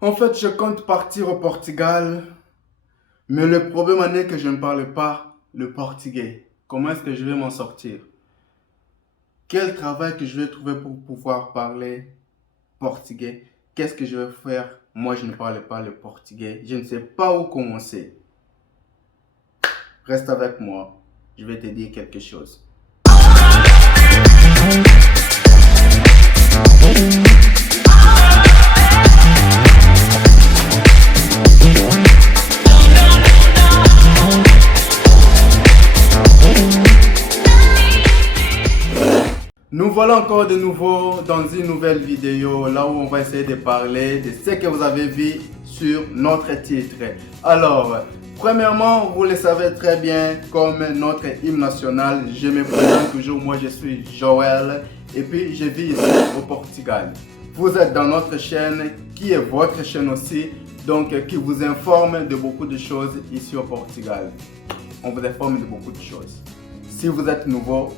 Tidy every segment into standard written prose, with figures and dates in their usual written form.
En fait, je compte partir au Portugal, mais le problème en est que je ne parle pas le portugais. Comment est-ce que je vais m'en sortir? Quel travail que je vais trouver pour pouvoir parler portugais? Qu'est-ce que je vais faire? Moi, je ne parle pas le portugais. Je ne sais pas où commencer. Reste avec moi. Je vais te dire quelque chose. Nous voilà encore de nouveau dans une nouvelle vidéo, là où on va essayer de parler de ce que vous avez vu sur notre titre. Alors, premièrement, vous le savez très bien, comme notre hymne national, je me présente toujours, moi je suis Joël, et puis je vis ici au Portugal. Vous êtes dans notre chaîne, qui est votre chaîne aussi, donc qui vous informe de beaucoup de choses ici au Portugal. On vous informe de beaucoup de choses. Si vous êtes nouveau,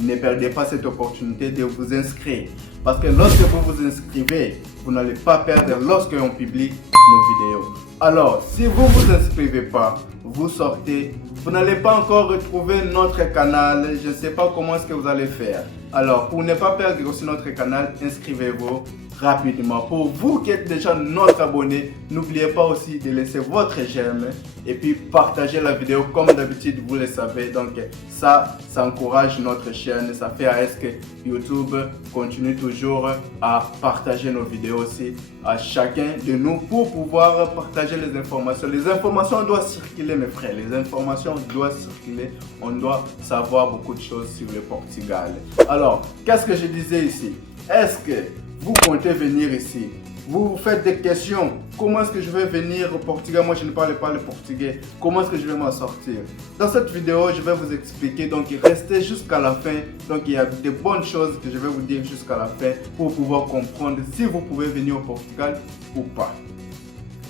ne perdez pas cette opportunité de vous inscrire. Parce que lorsque vous vous inscrivez, vous n'allez pas perdre lorsque on publie nos vidéos. Alors, si vous ne vous inscrivez pas, vous sortez, vous n'allez pas encore retrouver notre canal. Je ne sais pas comment est-ce que vous allez faire. Alors, pour ne pas perdre aussi notre canal, inscrivez-vous rapidement. Pour vous qui êtes déjà notre abonné, n'oubliez pas aussi de laisser votre j'aime et puis partager la vidéo comme d'habitude, vous le savez. Donc ça encourage notre chaîne, ça fait à ce que YouTube continue toujours à partager nos vidéos aussi à chacun de nous pour pouvoir partager les informations. Les informations doivent circuler mes frères, les informations doivent circuler, on doit savoir beaucoup de choses sur le Portugal. Alors, qu'est-ce que je disais ici? Est-ce que vous comptez venir ici? Vous vous faites des questions. Comment est-ce que je vais venir au Portugal? Moi, je ne parle pas le portugais. Comment est-ce que je vais m'en sortir? Dans cette vidéo, je vais vous expliquer. Donc, restez jusqu'à la fin. Donc, il y a de bonnes choses que je vais vous dire jusqu'à la fin pour pouvoir comprendre si vous pouvez venir au Portugal ou pas.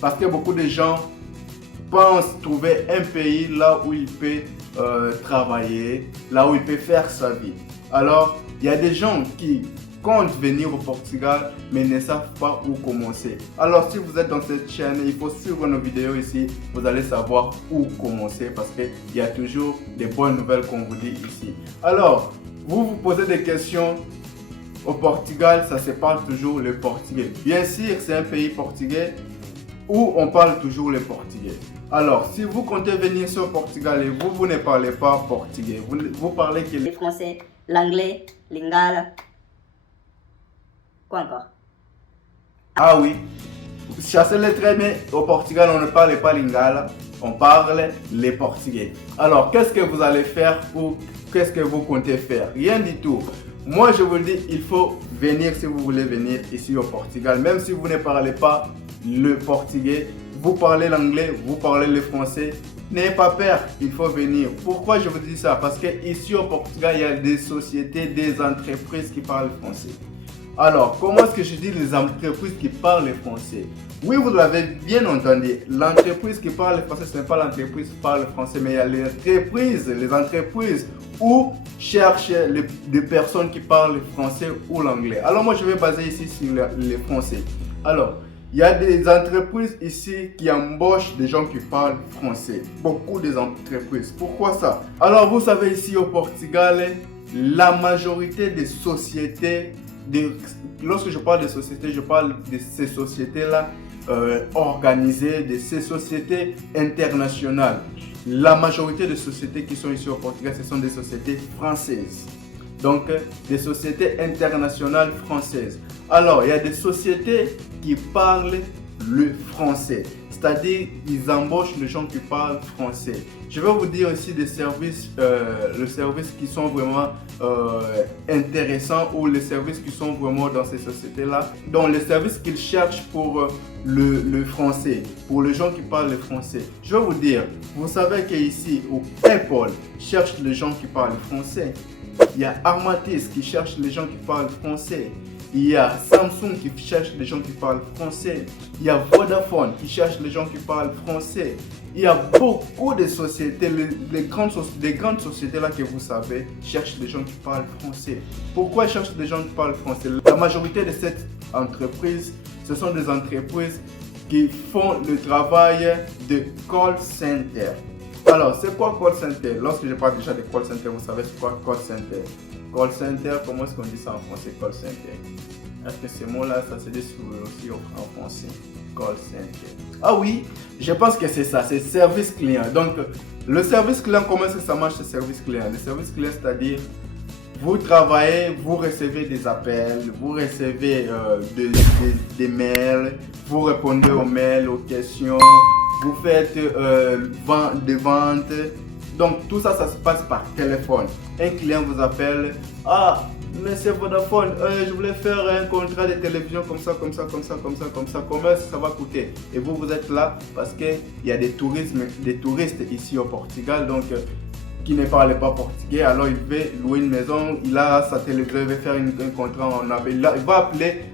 Parce que beaucoup de gens pensent trouver un pays là où il peut travailler, là où il peut faire sa vie. Alors, il y a des gens qui comptent venir au Portugal mais ne savent pas où commencer. Alors si vous êtes dans cette chaîne, il faut suivre nos vidéos ici, vous allez savoir où commencer parce qu'il y a toujours des bonnes nouvelles qu'on vous dit ici. Alors, vous vous posez des questions. Au Portugal, ça se parle toujours le portugais. Bien sûr, c'est un pays portugais où on parle toujours le portugais. Alors, si vous comptez venir sur le Portugal et vous ne parlez pas portugais, vous parlez que le français, l'anglais, lingala. Quoi encore? Ah oui, chassez-le très bien. Au Portugal, on ne parle pas lingala, on parle les portugais. Alors, qu'est-ce que vous allez faire ou qu'est-ce que vous comptez faire? Rien du tout. Moi, je vous dis, il faut venir si vous voulez venir ici au Portugal. Même si vous ne parlez pas le portugais, vous parlez l'anglais, vous parlez le français, n'ayez pas peur, il faut venir. Pourquoi je vous dis ça? Parce que ici au Portugal, il y a des sociétés, des entreprises qui parlent français. Alors, comment est-ce que je dis les entreprises qui parlent français? Oui, vous l'avez bien entendu. L'entreprise qui parle français, ce n'est pas l'entreprise qui parle français, mais il y a les entreprises où cherchent des personnes qui parlent français ou l'anglais. Alors, moi, je vais baser ici sur les français. Alors, il y a des entreprises ici qui embauchent des gens qui parlent français. Beaucoup des entreprises. Pourquoi ça? Alors, vous savez, ici au Portugal, la majorité des sociétés, lorsque je parle de sociétés, je parle de ces sociétés-là organisées, de ces sociétés internationales. La majorité des sociétés qui sont ici au Portugal, ce sont des sociétés françaises. Donc, des sociétés internationales françaises. Alors, il y a des sociétés qui parlent le français. C'est-à-dire, ils embauchent les gens qui parlent français. Je vais vous dire aussi des services, les services qui sont vraiment intéressants ou les services qui sont vraiment dans ces sociétés-là. Donc, les services qu'ils cherchent pour le français, pour les gens qui parlent le français. Je vais vous dire, vous savez qu'ici, au Apple cherche les gens qui parlent français. Il y a Armatis qui cherche les gens qui parlent français. Il y a Samsung qui cherche les gens qui parlent français. Il y a Vodafone qui cherche les gens qui parlent français. Il y a beaucoup de sociétés, les grandes sociétés là que vous savez, cherchent des gens qui parlent français. Pourquoi cherchent des gens qui parlent français? La majorité de cette entreprise, ce sont des entreprises qui font le travail de call center. Alors, c'est quoi call center? Lorsque je parle déjà de call center, vous savez c'est quoi call center? Call center, comment est-ce qu'on dit ça en français, call center? Est-ce que ce mot-là, ça se dit aussi en français? Call center. Ah oui, je pense que c'est ça, c'est service client. Donc, le service client, comment est-ce que ça marche, ce service client? Le service client, c'est-à-dire, vous travaillez, vous recevez des appels, vous recevez des mails, vous répondez aux mails, aux questions, vous faites des ventes. Donc tout ça, ça se passe par téléphone. Un client vous appelle, ah, mais c'est Vodafone, je voulais faire un contrat de télévision comme ça, combien ça va coûter? Et vous, vous êtes là parce qu'il y a des touristes ici au Portugal, donc qui ne parle pas portugais, alors il veut louer une maison, il a sa télévision, il veut faire un contrat en AB. Il va appeler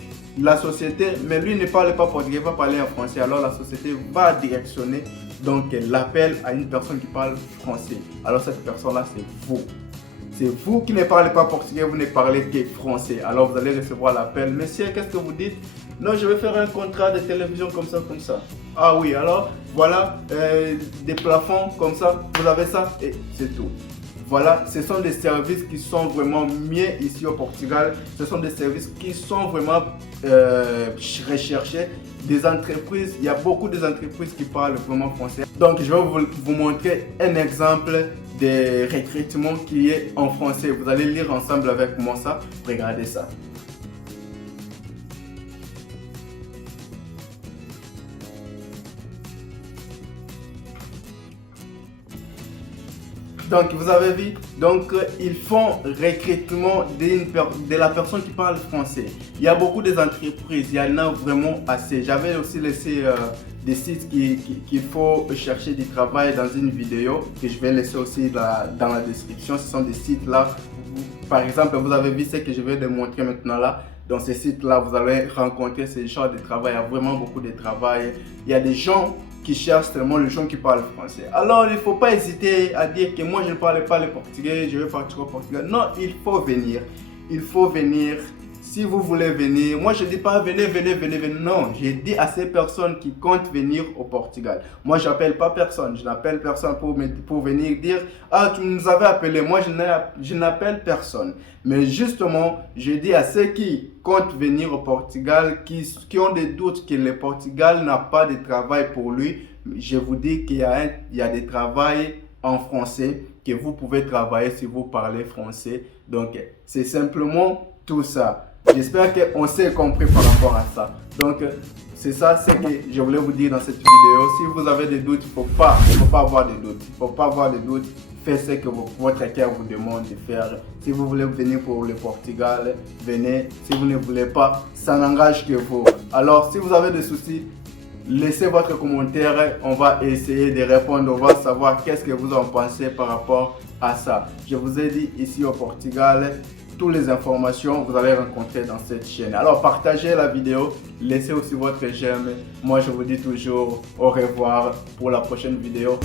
la société, mais lui ne parle pas portugais, il va parler en français, alors la société va directionner donc l'appel à une personne qui parle français. Alors cette personne-là, c'est vous. C'est vous qui ne parlez pas portugais, vous ne parlez que français. Alors vous allez recevoir l'appel. Monsieur, qu'est-ce que vous dites? Non, je vais faire un contrat de télévision comme ça. Ah oui, alors voilà, des plafonds comme ça, vous avez ça et c'est tout. Voilà, ce sont des services qui sont vraiment mieux ici au Portugal. Ce sont des services qui sont vraiment recherchés. Des entreprises, il y a beaucoup d'entreprises qui parlent vraiment français. Donc, je vais vous montrer un exemple de recrutement qui est en français. Vous allez lire ensemble avec moi ça. Regardez ça. Donc, vous avez vu, donc ils font recrutement de la personne qui parle français. Il y a beaucoup d'entreprises, il y en a vraiment assez. J'avais aussi laissé des sites qu'il faut chercher du travail dans une vidéo que je vais laisser aussi dans la description. Ce sont des sites là, par exemple, vous avez vu ce que je vais vous montrer maintenant là. Dans ces sites-là, vous allez rencontrer ces genres de travail. Il y a vraiment beaucoup de travail. Il y a des gens qui cherchent seulement les gens qui parlent français. Alors, il ne faut pas hésiter à dire que moi, je ne parle pas le portugais, je vais partir au Portugal. Non, il faut venir. Il faut venir. Si vous voulez venir, moi je ne dis pas venez. Non, je dis à ces personnes qui comptent venir au Portugal. Moi, je n'appelle pas personne. Je n'appelle personne pour venir dire ah, tu nous avais appelé. Moi, je n'appelle personne. Mais justement, je dis à ceux qui comptent venir au Portugal, qui ont des doutes que le Portugal n'a pas de travail pour lui, je vous dis qu'il y a des travails en français que vous pouvez travailler si vous parlez français. Donc, c'est simplement tout ça. J'espère qu'on s'est compris par rapport à ça. Donc, c'est ça ce que je voulais vous dire dans cette vidéo. Si vous avez des doutes, il ne faut pas avoir de doutes. Il ne faut pas avoir de doutes. Faites ce que votre cœur vous demande de faire. Si vous voulez venir pour le Portugal, venez. Si vous ne voulez pas, ça n'engage que vous. Alors, si vous avez des soucis, laissez votre commentaire. On va essayer de répondre. On va savoir qu'est-ce que vous en pensez par rapport à ça. Je vous ai dit ici au Portugal, toutes les informations vous allez rencontrer dans cette chaîne. Alors partagez la vidéo, laissez aussi votre j'aime. Moi je vous dis toujours au revoir pour la prochaine vidéo.